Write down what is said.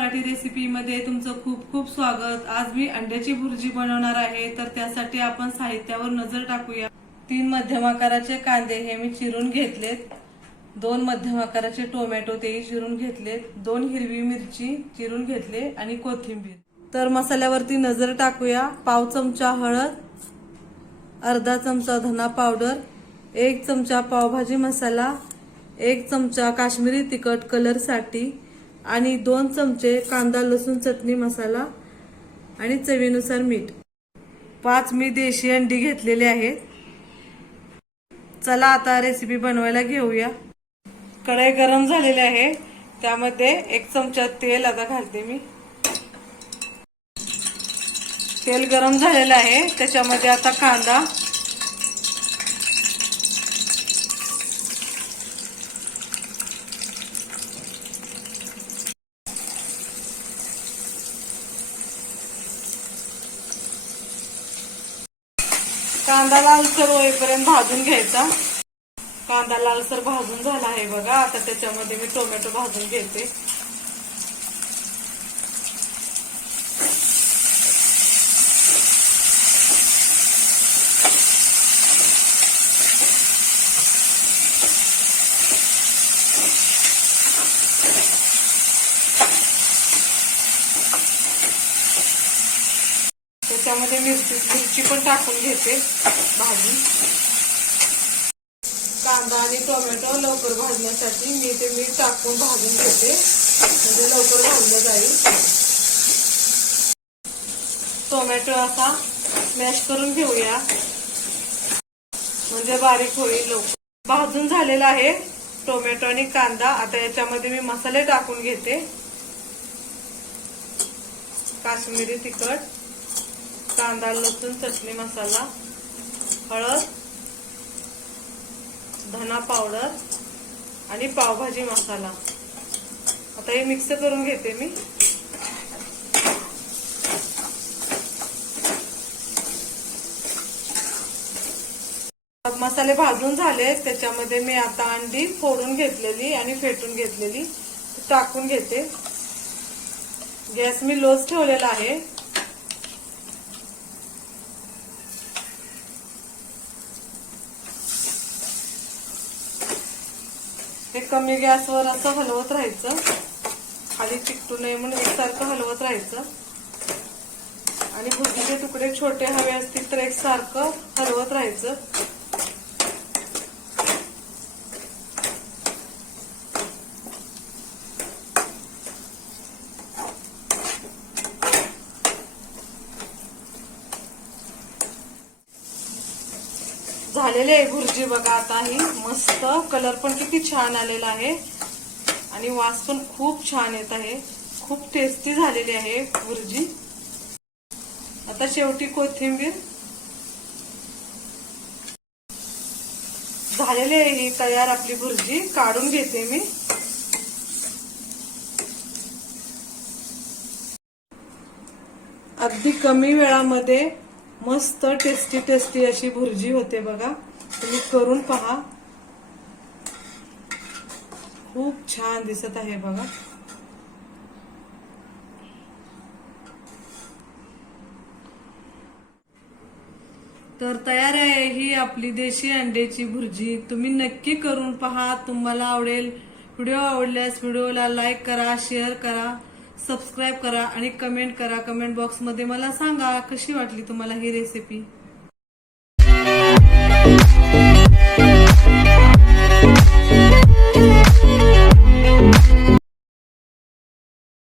Marathi recipe मध्ये तुमचं खूप खूप स्वागत। आज मी अंड्याची भुर्जी बनवणार आहे। तर त्यासाठी आपण साहित्यावर नजर टाकूया। 3 मध्यम आकाराचे कांदे हे मी चिरून घेतलेत, 2 मध्यम आकाराचे टोमॅटो तेही चिरून घेतलेत, 2 हिरवी मिरची चिरून घेतले आणि कोथिंबीर। तर मसाल्यावरती नजर टाकूया। पाव चमचा हळद, अर्धा चमचा धना पावडर, 1 चमचा पावभाजी मसाला, 1 चमचा काश्मीरी तिखट कलर साठी आणि 2 चमचे कांदा लसूण चटणी मसाला आणि चवीनुसार मीठ। 5 मी देशी अंडी घेतलेले आहेत। चला आता रेसिपी बनवायला घेऊया। कढई गरम झालेली आहे, त्यामध्ये 1 चमचा तेल आता घालते मी। तेल गरम झालेलं आहे, त्याच्यामध्ये आता कांदा, कांदा लालसर होईपर्यंत भाजून घ्यायचा। कांदा लालसर भाजून झाला आहे बघा। आता त्याच्यामध्ये मी टोमॅटो भाजून घेते। त्याच्यामध्ये मिरची पण टाकून घेते भाजून। कांदा आणि टोमॅटो लवकर भाजण्यासाठी मी ते मीठ टाकून भाजून घेते, म्हणजे लवकर भाजलं जाईल। टोमॅटो असा स्मॅश करून घेऊया, म्हणजे बारीक होईल लवकर। भाजून झालेला आहे टोमॅटो आणि कांदा। आता याच्यामध्ये मी मसाले टाकून घेते। काश्मीरी तिखट, कांदा लसूण चटणी मसाला, हळद, धना पावडर आणि पावभाजी मसाला। आता हे मिक्स करून घेते मी। मसाले भाजून झाले, त्याच्यामध्ये मी आता अंडी फोडून घेतलेली आणि फेटून घेतलेली टाकून घेते। गॅस मी लोच ठेवलेला आहे। हे कमी गॅसवर असं हलवत राहायचं, खाली चिकटू नये म्हणून एकसारखं हलवत राहायचं। आणि भुर्जीचे तुकडे छोटे हवे असतील तर एकसारखं हलवत राहायचं। झालेली आहे भुर्जी बघा। आता ही मस्त कलर पण किती छान आलेला आहे आणि वास पण खूप छान येत आहे। खूप टेस्टी झालेली आहे भुर्जी। आता शेवटी कोथिंबीर। झालेली आहे ही तयार आपली भुर्जी। काढून घेते मी। अगदी कमी वेळामध्ये मस्त टेस्टी अशी भुर्जी होते बघा। तुम्ही करून पहा, खूप छान दिसत आहे बघा। तर तयार आहे ही आपली देशी अंड्याची भुर्जी। तुम्ही नक्की करून पहा, तुम्हाला आवडेल। व्हिडिओ आवडल्यास व्हिडिओला लाईक करा, शेअर करा, सबस्क्राईब करा आणि कमेंट करा। कमेंट बॉक्स मध्ये मला सांगा कशी वाटली तुम्हाला ही रेसिपी।